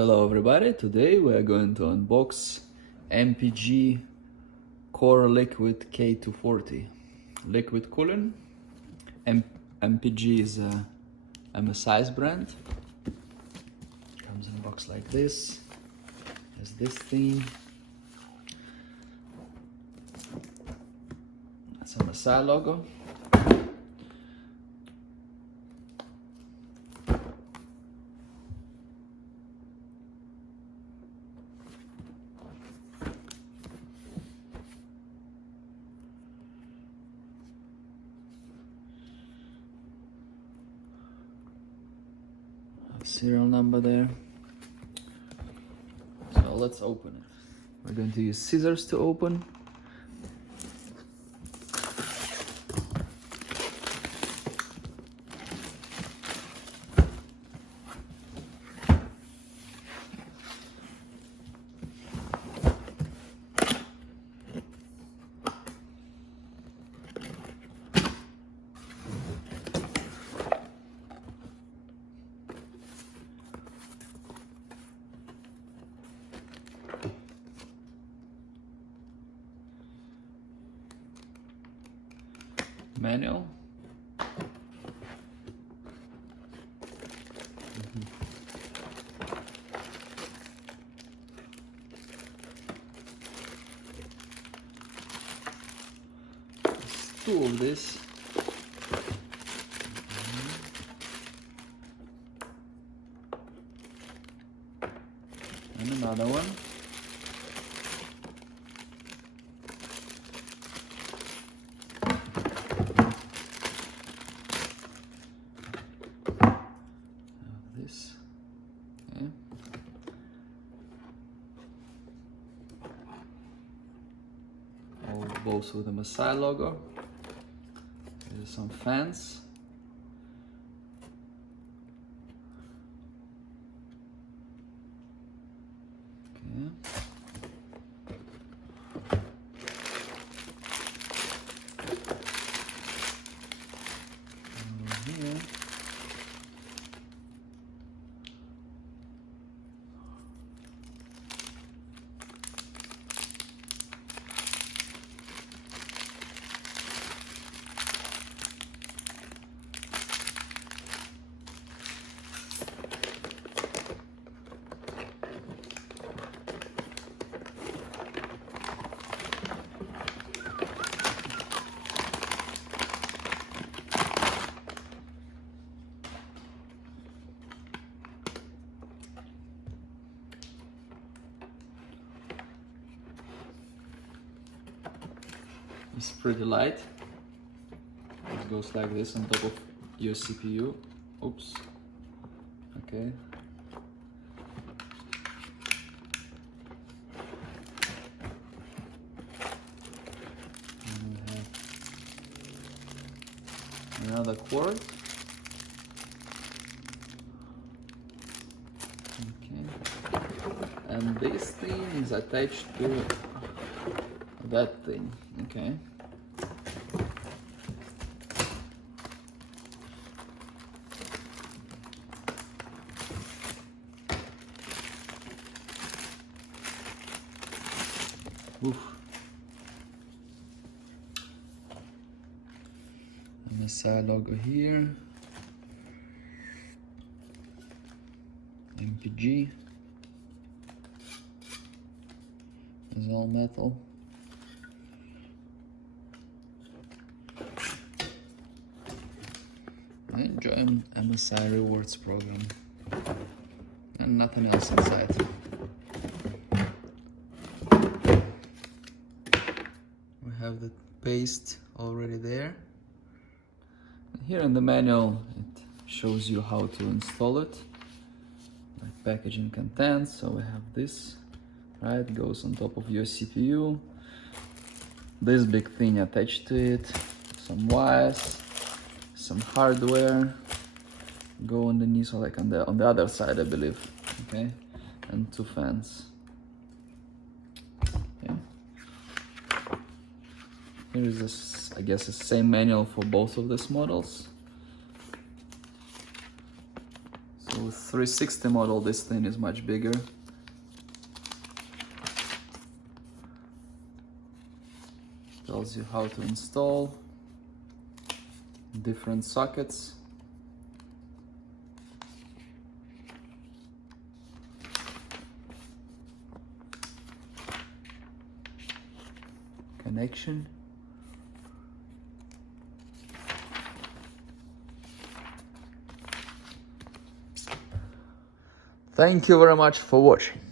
Hello everybody, today we are going to unbox MPG Coreliquid K240 liquid cooling. MPG is a MSI's brand. Comes in a box like this. Has this thing. That's a MSI logo. Serial number there. So let's open it. We're going to use scissors to open. Manual. There's two of this. And another one. This. Okay. All both with the MSI logo. There's some fans. Okay. Over here. It's pretty light. It goes like this on top of your CPU. Oops. Okay. And we have another cord. Okay. And this thing is attached to that thing. Okay. Oof. MSI logo here. MPG. It's all metal. Join MSI rewards program. And nothing else inside. We have the paste already there. Here in the manual it shows you how to install it, like packaging contents. So we have this, right, goes on top of your CPU, this big thing attached to it, some wires, some hardware go underneath, so like on the other side I believe. Okay, and two fans. Okay. Here is this, I guess, the same manual for both of these models. So with 360 model, this thing is much bigger. Tells you how to install different sockets. Connection. Thank you very much for watching.